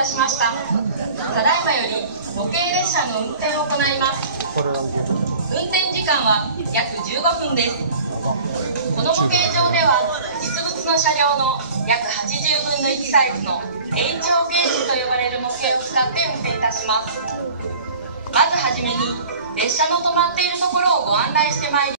たしました。ただいまより模型列車の運転を行います。運転時間は約15分です。この模型上では実物の車両の約80分の1サイズの延長ゲージと呼ばれる模型を使って運転いたします。まずはじめに列車の止まっているところをご案内してまいります。